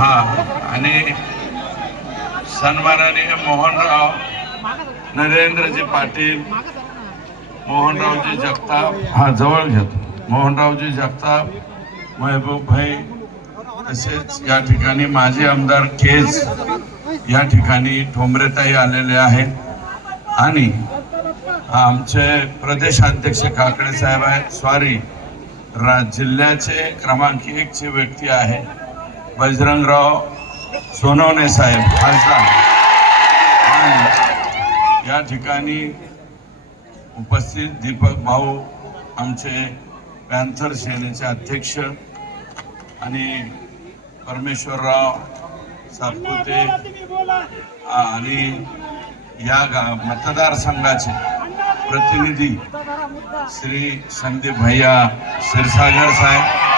हा आणि सन्माननीय मोहनराव नरेंद्रजी पाटील मोहनरावजी जगताप. हा जवळ घेतो. मोहनरावजी जगताप महबूब भाई तसेच या ठिकाणी माजी आमदार केज या ठिकाणी ठोंबरेताई आलेले आहेत. आणि आमचे प्रदेशाध्यक्ष काकडे साहेब आहेत. स्वारी रा जिल्ह्याचे क्रमांक एकचे व्यक्ती आहे बजरंगराव सोनवणे साहेब खासदार या ठिकाणी उपस्थित दीपक भाऊ आमचे पॅन्थर सेनेचे अध्यक्ष आणि परमेश्वरराव सातपुते आणि या गा मतदारसंघाचे प्रतिनिधी श्री संदीप भैया क्षीरसागर साहेब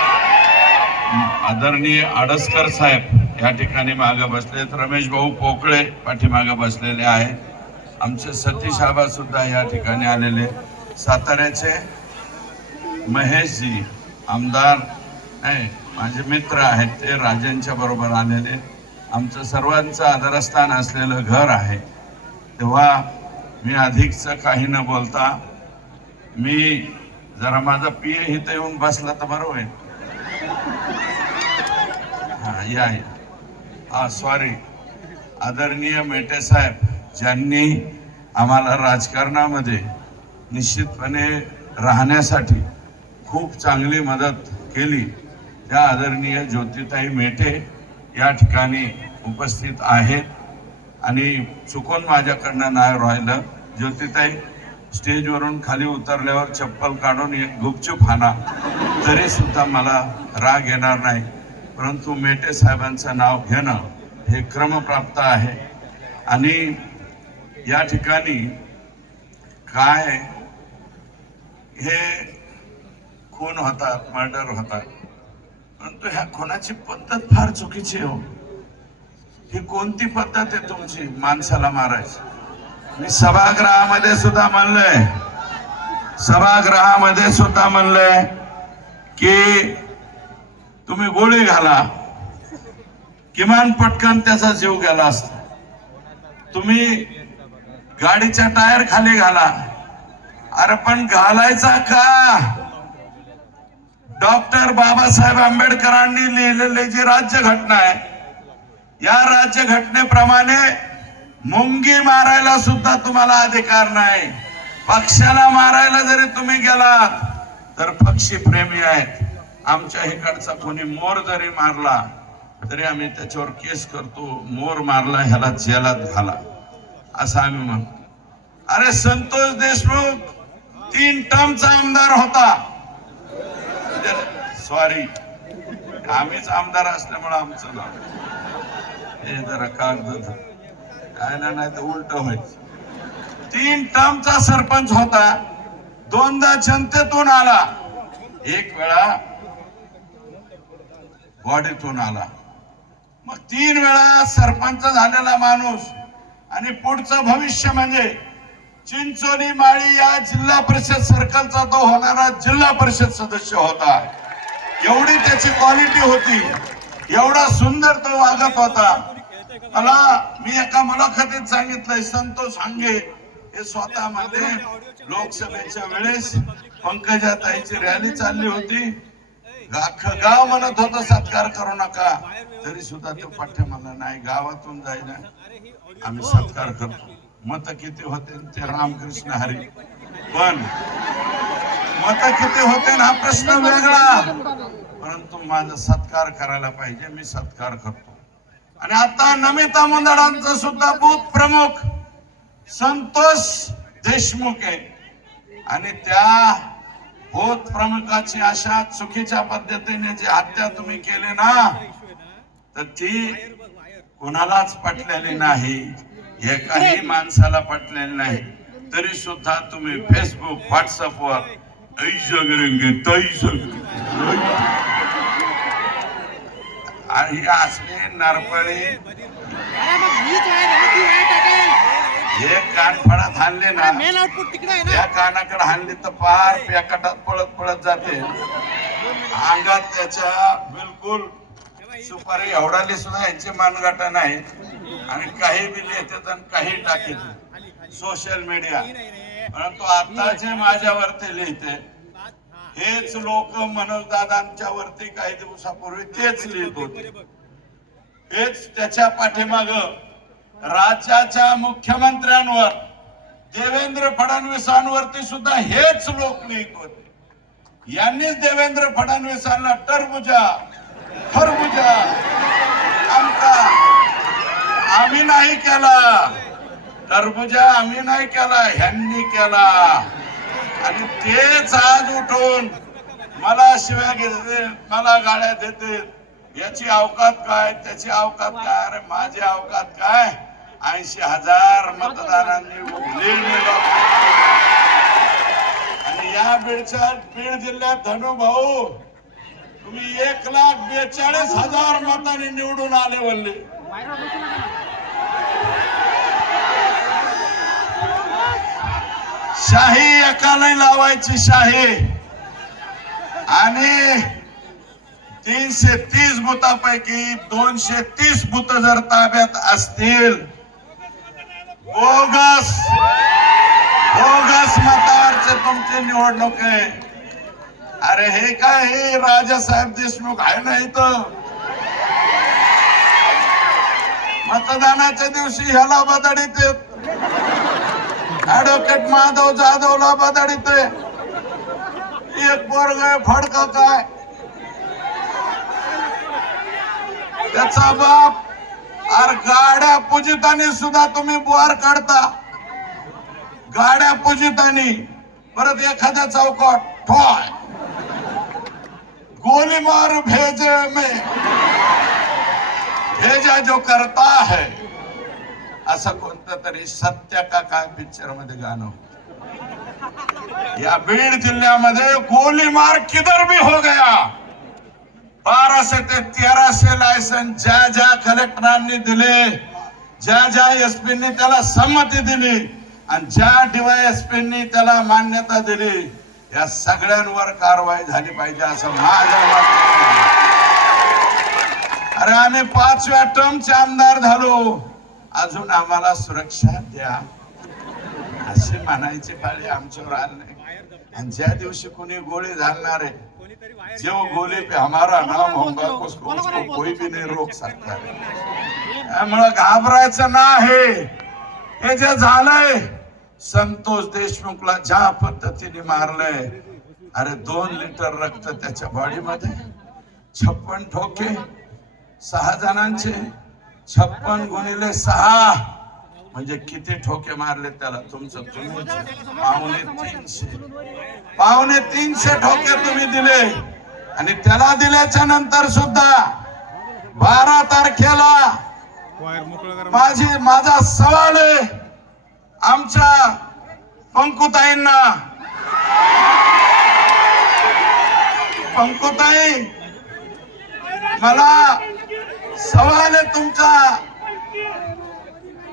आदरणीय आडसकर साहेब या ठिकाणी मागे बसलेत रमेश भाऊ पोकळे पाठीमागे बसलेले आहेत. आमचे सतीश आबा सुद्धा या ठिकाणी आलेले साताऱ्याचे महेशजी आमदार नाही माझे मित्र आहेत ते राजांच्या बरोबर आलेले आमचं सर्वांचं आदरस्थान असलेलं घर आहे. तेव्हा मी अधिकचं काही न बोलता मी जरा माझा पी ए इथं येऊन बसला तर बरोबर आहे हां या या. हा सॉरी आदरणीय मेटे साहेब ज्यांनी आम्हाला राजकारणामध्ये निश्चितपणे राहण्यासाठी खूप चांगली मदत केली त्या आदरणीय ज्योतिताई मेटे या ठिकाणी उपस्थित आहेत. आणि चुकून माझ्याकडनं नाही राहिलं. ज्योतिताई स्टेजवरून खाली उतरल्यावर चप्पल काढून एक गुपचूप हाना. तरी सुद्धा मला राग येणार नाही. परंतु मेटे साहेबांचं नाव घेणं हे क्रमप्राप्त आहे. आणि या ठिकाणी काय हे खून होतात मर्डर होतात. परंतु ह्या खुनाची पद्धत फार चुकीची हो. ही कोणती पद्धत आहे तुमची? माणसाला मारायची. मी सभागृहामध्ये सुद्धा म्हणलंय. सभागृहामध्ये सुद्धा म्हणलंय की तुम्ही गोळी घाला. किमान पटकन त्याचा जीव गेला असता. तुम्ही गाडीच्या टायर खाली घाला. अरे पण घालायचा का? डॉक्टर बाबासाहेब आंबेडकरांनी लिहिलेली जी राज्यघटना आहे या राज्यघटनेप्रमाणे मुंगी मारायला सुद्धा तुम्हाला अधिकार नाही. पक्षाला मारायला जरी तुम्ही गेलात तर पक्षी प्रेमी आहेत. आमच्या इकडचा कोणी मोर जरी मारला तरी आम्ही त्याच्यावर केस करतो मोर मारला ह्याला जेलात घाला. असं आम्ही म्हणतो. अरे संतोष देशमुख तीन टर्मचा आमदार होता. सॉरी आम्हीच आमदार असल्यामुळे आमचं नाव. हे जरा कागद काय ना नाही तर उलट व्हायचं. तीन टर्मचा सरपंच होता. दोनदा जनतेतून आला. एक वेळा बॉडीतून आला. मग तीन वेळा सरपंच झालेला माणूस आणि पुढचं भविष्य म्हणजे चिंचोली माळी या जिल्हा परिषद सर्कलचा तो होणारा जिल्हा परिषद सदस्य होता. एवढी त्याची क्वालिटी होती. एवढा सुंदर तो वागत होता. मला मी एका मुलाखतीत सांगितलंय संतोष हांगे हे स्वतः मध्ये लोकसभेच्या वेळेस पंकजाताईची रॅली चालली होती. अख्खं गाव म्हणत होतं सत्कार करू नका. तरी सुद्धा तो पठ्य म्हणला नाही गावातून जायला आम्ही सत्कार करतो. मत किती होते ते रामकृष्ण हरी. पण मत किती होते हा प्रश्न वेगळा. परंतु माझा सत्कार करायला पाहिजे मी सत्कार करतो. आणि आता नमिता मुंदडांचा सुद्धा बूथ प्रमुख संतोष देशमुख आहे. आणि त्या बूथ प्रमुखाची अशा चुकीच्या पद्धतीने जी हत्या तुम्ही केली ना तर ती कोणालाच पटलेली नाही. एकाही माणसाला पटलेली नाही. तरी सुद्धा तुम्ही फेसबुक व्हॉट्सअपवर आणि ही असली नरपळी. हे कानफडात हाणले ना मेन आउटपुट तिकडे आहे त्या ना कानाकडे हाणली तर पार पॅकटात पळत पळत जाते. अंगात त्याच्या बिलकुल सुपारी एवढाले सुद्धा यांचे मानगाटा नाही. आणि काही बी लिहितात आणि काही टाकीत सोशल मीडिया परंतु आताचे माझ्यावरती लिहिते. हेच लोक मनोज दादांच्या वरती काही दिवसापूर्वी तेच लिहित होते. हेच त्याच्या पाठीमाग राज्याच्या मुख्यमंत्र्यांवर देवेंद्र फडणवीसांवरती सुद्धा हेच लोक लिहित होते. यांनीच देवेंद्र फडणवीसांना टरबुजा खरबुजा आमका आम्ही नाही केला. टरबुजा आम्ही नाही केला ह्यांनी केला. आणि तेच आज उठून मला शिव्या घेते मला गाड्या देते. याची अवकात काय त्याची अवकात काय अरे माझी अवकात काय? ऐंशी हजार मतदारांनी आणि या बीडच्या बीड जिल्ह्यात धनुभाऊ तुम्ही एक लाख बेचाळीस हजार मतांनी निवडून आले वल्ले शाही एकालाही लावायची शाही. आणि तीनशे तीस बुथापैकी दोनशे तीस बुथ जर ताब्यात असतील बोगस! बोगस मतावरचे तुमची निवडणूक आहे. अरे हे काय हे? राजासाहेब देशमुख आहे ना इथं? मतदानाच्या दिवशी ह्याला बदडीत ऍडव्होकेट माधव जाधवला बदडीत एक पोरग फडक काय? त्याचा बाप अरे गाड्या पूजितानी सुद्धा तुम्ही बुवार काढता. गाड्या पूजितानी. परत एखाद्या चौकात ठोय. गोली मार भेजे में. भेजा जो करता है. असं कोणतं तरी सत्य का काय पिक्चरमध्ये गाणं या बीड जिल्ह्यामध्ये गोली मार किधर भी हो गया. बाराशे ते तेराशे लायसन ज्या ज्या कलेक्टरांनी दिले ज्या ज्या एसपींनी त्याला संमती दिली आणि ज्या डीवायएसपींनी त्याला मान्यता दिली या सगळ्यांवर कारवाई झाली पाहिजे असं माझ्या अरे आम्ही पाचव्या टर्मचे आमदार झालो. अजून आम्हाला सुरक्षा द्या. अशी म्हणायची पाळी आमच्यावर आली नाही. आणि ज्या दिवशी कोणी गोळी घालणार आहे जो गोली पे हमारा नाम होगा उसको उसको कोई भी नहीं रोक सकता त्यामुळं घाबरायचं नाही. हे जे झालंय संतोष देशमुखला ज्या पद्धतीने मारलंय अरे दोन लिटर रक्त त्याच्या बॉडीमध्ये छप्पन ठोके सहा जणांचे छप्पन गुणिले सहा. म्हणजे किती ठोके मारले त्याला? तुमचं तुम्ही पावणे तीनशे. पावणे तीनशे ठोके तुम्ही दिले. आणि त्याला दिल्याच्या नंतर सुद्धा बारा तारखेला माझी माझा सवाल आहे. आमच्या पंकुताईंना. पंकुताई मला सवाल आहे तुमचा.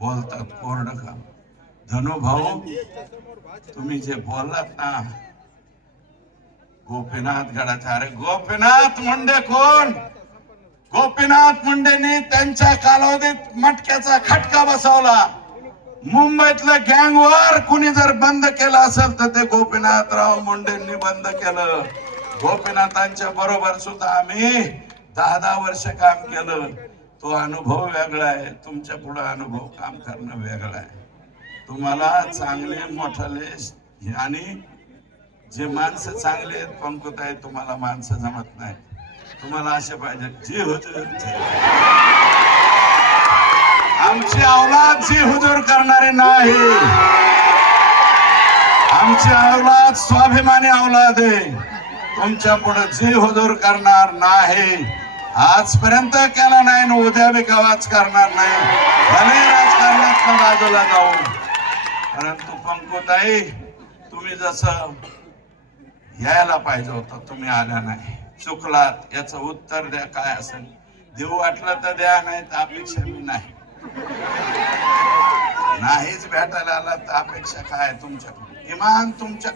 बोलतात कोरड काम धनुभाऊ तुम्ही जे बोललात ना गोपीनाथ गडाचा अरे गोपीनाथ मुंडे कोण? गोपीनाथ मुंडेंनी त्यांच्या कालावधीत मटक्याचा खटका बसवला. मुंबईतलं गँग वर कुणी जर बंद केलं असेल तर ते गोपीनाथराव मुंडेंनी बंद केलं. गोपीनाथांच्या बरोबर सुद्धा आम्ही दहा दहा वर्ष काम केलं. तो अनुभव वेगळा आहे. तुमच्यापुढे अनुभव काम करणं वेगळं आहे. तुम्हाला चांगले मोठाले आणि जे माणसं चांगले आहेत पंकुत आहे तुम्हाला माणसं जमत नाही. तुम्हाला असे पाहिजे जी हुजूर. आमची औलाद जी हुजूर करणारे नाही. आमची औलाद स्वाभिमानी औलाद आहे. तुमच्यापुढे जी हुजूर करणार नाही. आजपर्यंत केला नाही ना उद्या बी कवाच करणार नाही. भले राजकारणात बाजूला जाऊ परंतु पंकुताई तुम्ही जसं यायला पाहिजे होतं तुम्ही आल्या नाही. चुकलात याचं उत्तर द्या काय असेल. देऊ वाटलं तर द्या नाही तर अपेक्षा मी नाही. नाहीच भेटायला आला तर अपेक्षा काय तुमच्याकडून? किमान तुमच्या